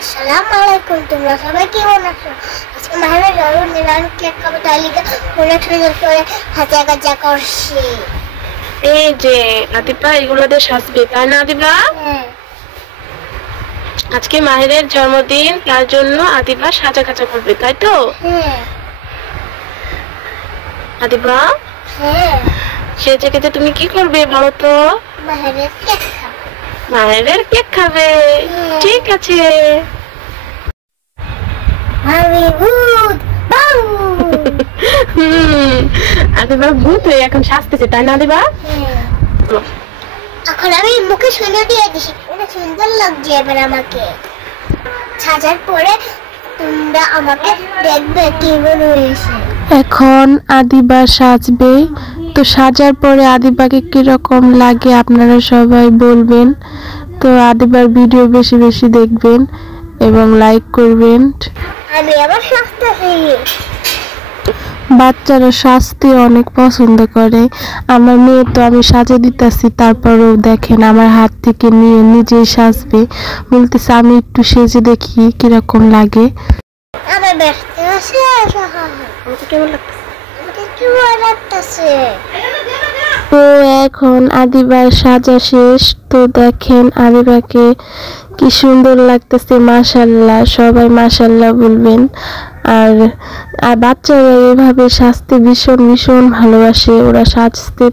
আসসালামু আলাইকুম তোমরা সবাই কেমন আছো? আজকে মায়ের জন্মদিন, আমি কেক কাটবো, তাই লিগে অনেক সুন্দর করে হাতে কাজা করছি। এই যে আদিবা এগুলো দিয়ে সাজবে, তাই না আদিবা? আজকে মাহিরের জন্মদিন, তার জন্য আদিবা সাজা কাজা করবে, তাই তো? আদিবা সেজে কেটে তুমি কি করবে বলো তো? মাহিরের কেক খাবে। ঠিক আছে। আদিবা ভূত হয়ে এখন সাজতেছে, তাই না আদিবা? এখন আমি মুখে সুন্দর দিয়ে দিছি, অনেক সুন্দর লাগছে। এবার আমাকে সাজার পরে তোমরা আমাকে দেখবে কেমন হয়েছে। এখন আদিবা সাজবে, তো সাজার পরে আদিবাকে কিরকম লাগে আপনারা সবাই বলবেন। তো আদিবার ভিডিও বেশি বেশি দেখবেন এবং লাইক করবেন। আমি আবার সাজতেছি। বাচ্চারা সাজতে অনেক পছন্দ করে। আমার মেয়ে তো আমি সাজে দিতেছি, তারপরেও দেখেন আমার হাত থেকে নিয়ে নিজেই সাজবে, বলতেছে আমি একটু সেজে দেখি কিরকম লাগে। আমার ব্যস্ত আছে, কেমন লাগতেছে? তো এখন আদিবার সাজা শেষ। তো দেখেন আদিবাকে কি সুন্দর লাগতেছে, মাশাআল্লাহ। সবাই মাশাআল্লাহ বলবেন। আর বাচ্চারা এভাবে সাজতে ভীষণ ভীষণ ভালোবাসে। ওরা সাজতে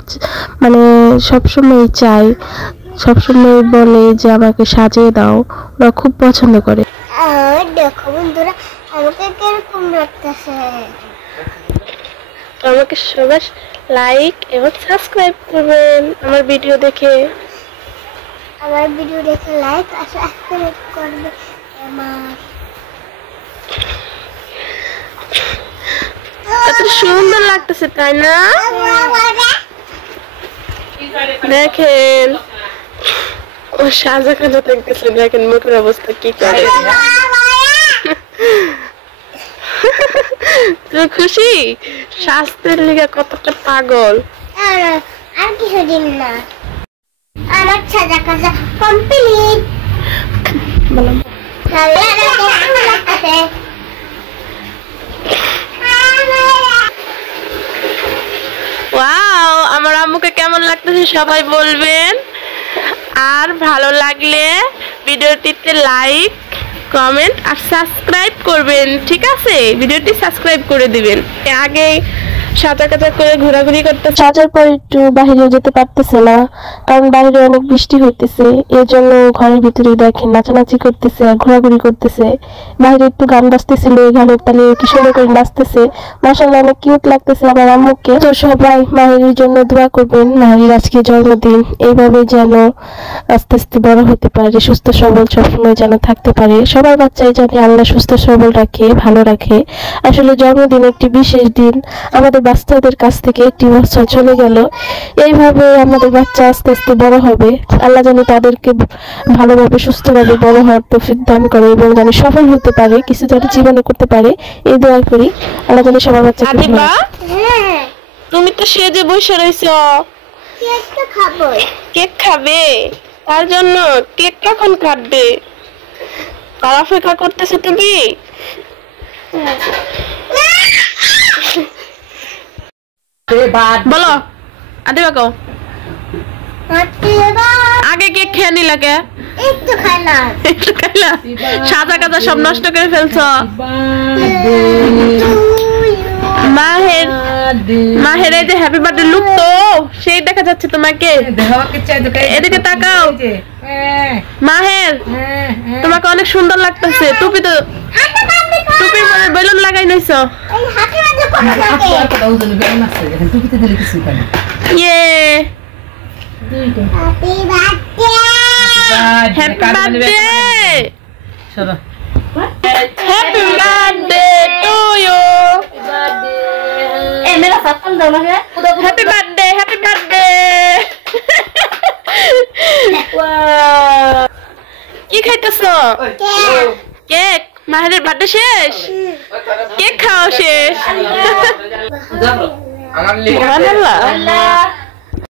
মানে সবসময় চায়, সবসময় বলে যে আমাকে সাজিয়ে দাও। ওরা খুব পছন্দ করে। দেখো বন্ধুরা আমাকে কিরকম লাগতেছে। তো আমাকে সবাই লাইক এবং সাবস্ক্রাইব করবেন আমার ভিডিও দেখে। লাইক আর সাবস্ক্রাইব করবে। এত সুন্দর লাগতেছে, তাই না? দেখেন ও সাজা খাজা দেখতেছে, দেখেন মুখের অবস্থা কি করে। তুই খুশি? স্বাস্থ্যের লিগে কতটা পাগল। আর কিছুদিন না আমার সাজা কাজা কমপ্লিট। ওয়াও, আমার আম্মুকে কেমন লাগতেছে সবাই বলবেন। আর ভালো লাগলে ভিডিওটিতে লাইক, কমেন্ট আর সাবস্ক্রাইব করবেন। ঠিক আছে, ভিডিওটি সাবস্ক্রাইব করে দিবেন। আগে সাজা কাজা করে ঘোরাঘুরি করতে, সাজার পর একটু বাইরে যেতে পারতেছে না, কারণ বাইরে অনেক বৃষ্টি হইতেছে। এর জন্য ঘরের ভিতরে দেখেন নাচানাচি করতেছে আর ঘোরাঘুরি করতেছে। বাইরে একটু গান বাজতেছিল, এই গানের তালে কি সুন্দর করে নাচতেছে। মাশাআল্লাহ অনেক কিউট লাগতেছে আমার আম্মুকে। তো সবাই মাহিরের জন্য দোয়া করবেন। মাহির আজকে জন্মদিন, এইভাবে যেন আস্তে আস্তে বড় হতে পারে, সুস্থ সবল সবসময় যেন থাকতে পারে। সবার বাচ্চাই জানে আল্লাহ সুস্থ সবল রাখে, ভালো রাখে। আসলে জন্মদিন একটি বিশেষ দিন। আমাদের বাচ্চাদের কাছ থেকে একটি বছর চলে গেল, এইভাবে আমাদের বাচ্চা আস্তে আস্তে বড় হবে। আল্লাহ জানি তাদেরকে ভালোভাবে সুস্থভাবে বড় হওয়ার তৌফিক দান করে এবং জানি সফল হতে পারে, কিছু যেন জীবনে করতে পারে, এই দোয়া করি। আল্লাহ জানি সবার বাচ্চাকে। তুমি তো সেজে বসে রইছো, কেক খাবে, তার জন্য কেক কখন কাটবে? তার অপেক্ষা করতেছো তুমি? বলো আদিবা কও, আগে কেক খেয়ে নিলা কে? একটু খাইলা, সাজা কাজা সব নষ্ট করে ফেলছো। মাহের এই যে হ্যাপি বার্থডে লুক তো সেই দেখা যাচ্ছে তোমাকে। এদিকে তাকাও। মাহের তোমাকে অনেক সুন্দর লাগতেছে। টুপির মধ্যে বেলুন লাগাই নিছো। ইয়ে happy birthday, happy birthday to you. Happy birthday, happy birthday. কি খাইতেছো? কেক। মাহিরের বার্থডে শেষ, কেক খাওয়া শেষ।